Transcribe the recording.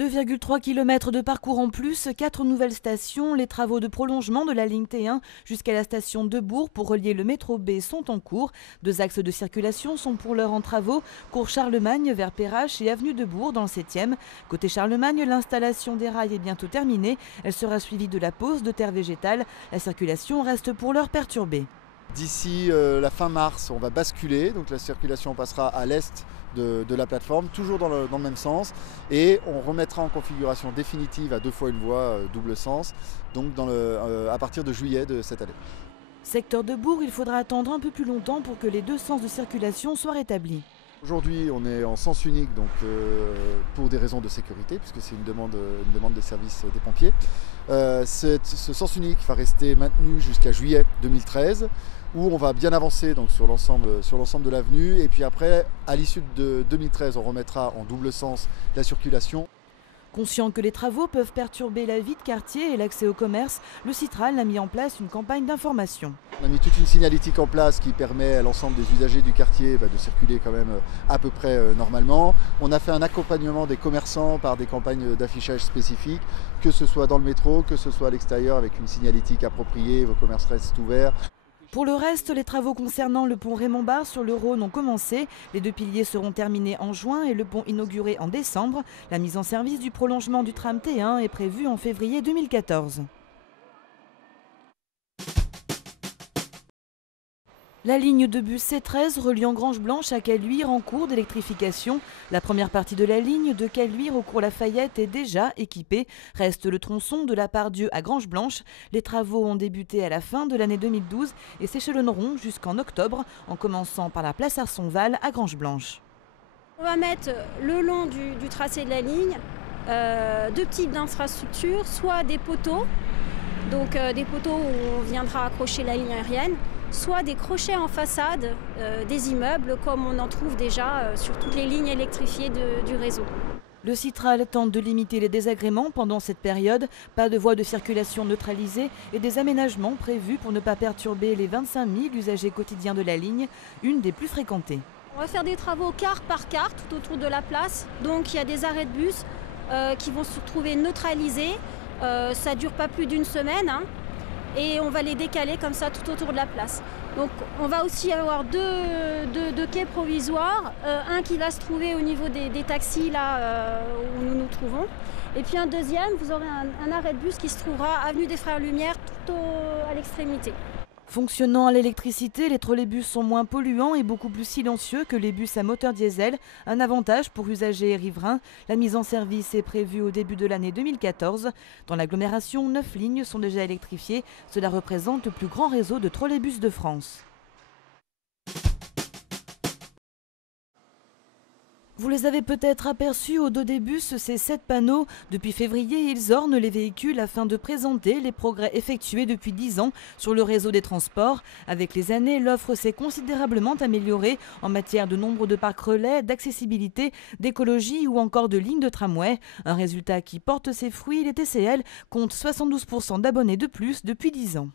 2,3 km de parcours en plus, 4 nouvelles stations, les travaux de prolongement de la ligne T1 jusqu'à la station de Bourg pour relier le métro B sont en cours. 2 axes de circulation sont pour l'heure en travaux, cours Charlemagne vers Perrache et avenue de Bourg dans le 7e. Côté Charlemagne, l'installation des rails est bientôt terminée. Elle sera suivie de la pose de terre végétale. La circulation reste pour l'heure perturbée. D'ici la fin mars, on va basculer, donc la circulation passera à l'est de la plateforme, toujours dans le même sens, et on remettra en configuration définitive à 2 fois une voie double sens, donc à partir de juillet de cette année. Secteur de Bourg, il faudra attendre un peu plus longtemps pour que les 2 sens de circulation soient rétablis. Aujourd'hui, on est en sens unique, donc pour des raisons de sécurité, puisque c'est une demande des services des pompiers. Ce sens unique va rester maintenu jusqu'à juillet 2013, où on va bien avancer donc, sur l'ensemble de l'avenue. Et puis après, à l'issue de 2013, on remettra en double sens la circulation. Conscient que les travaux peuvent perturber la vie de quartier et l'accès au commerce, le Citral a mis en place une campagne d'information. On a mis toute une signalétique en place qui permet à l'ensemble des usagers du quartier de circuler quand même à peu près normalement. On a fait un accompagnement des commerçants par des campagnes d'affichage spécifiques, que ce soit dans le métro, que ce soit à l'extérieur avec une signalétique appropriée, vos commerces restent ouverts. Pour le reste, les travaux concernant le pont Raymond-Barre sur le Rhône ont commencé. Les 2 piliers seront terminés en juin et le pont inauguré en décembre. La mise en service du prolongement du tram T1 est prévue en février 2014. La ligne de bus C13 reliant Grange-Blanche à Caluire en cours d'électrification. La première partie de la ligne de Caluire au cours Lafayette est déjà équipée. Reste le tronçon de la Part-Dieu à Grange-Blanche. Les travaux ont débuté à la fin de l'année 2012 et s'échelonneront jusqu'en octobre, en commençant par la place Arsonval à Grange-Blanche. On va mettre le long du tracé de la ligne 2 types d'infrastructures, soit des poteaux, donc des poteaux où on viendra accrocher la ligne aérienne, soit des crochets en façade des immeubles comme on en trouve déjà sur toutes les lignes électrifiées du réseau. Le Citral tente de limiter les désagréments pendant cette période. Pas de voies de circulation neutralisées et des aménagements prévus pour ne pas perturber les 25 000 usagers quotidiens de la ligne, une des plus fréquentées. On va faire des travaux quart par quart tout autour de la place. Donc il y a des arrêts de bus qui vont se retrouver neutralisés. Ça ne dure pas plus d'1 semaine. Et on va les décaler comme ça tout autour de la place. Donc on va aussi avoir deux quais provisoires, un qui va se trouver au niveau des taxis là où nous nous trouvons, et puis un deuxième, vous aurez un arrêt de bus qui se trouvera avenue des Frères Lumière tout à l'extrémité. Fonctionnant à l'électricité, les trolleybus sont moins polluants et beaucoup plus silencieux que les bus à moteur diesel. Un avantage pour usagers et riverains. La mise en service est prévue au début de l'année 2014. Dans l'agglomération, 9 lignes sont déjà électrifiées. Cela représente le plus grand réseau de trolleybus de France. Vous les avez peut-être aperçus au dos des bus, ces 7 panneaux. Depuis février, ils ornent les véhicules afin de présenter les progrès effectués depuis 10 ans sur le réseau des transports. Avec les années, l'offre s'est considérablement améliorée en matière de nombre de parcs relais, d'accessibilité, d'écologie ou encore de lignes de tramway. Un résultat qui porte ses fruits, les TCL comptent 72% d'abonnés de plus depuis 10 ans.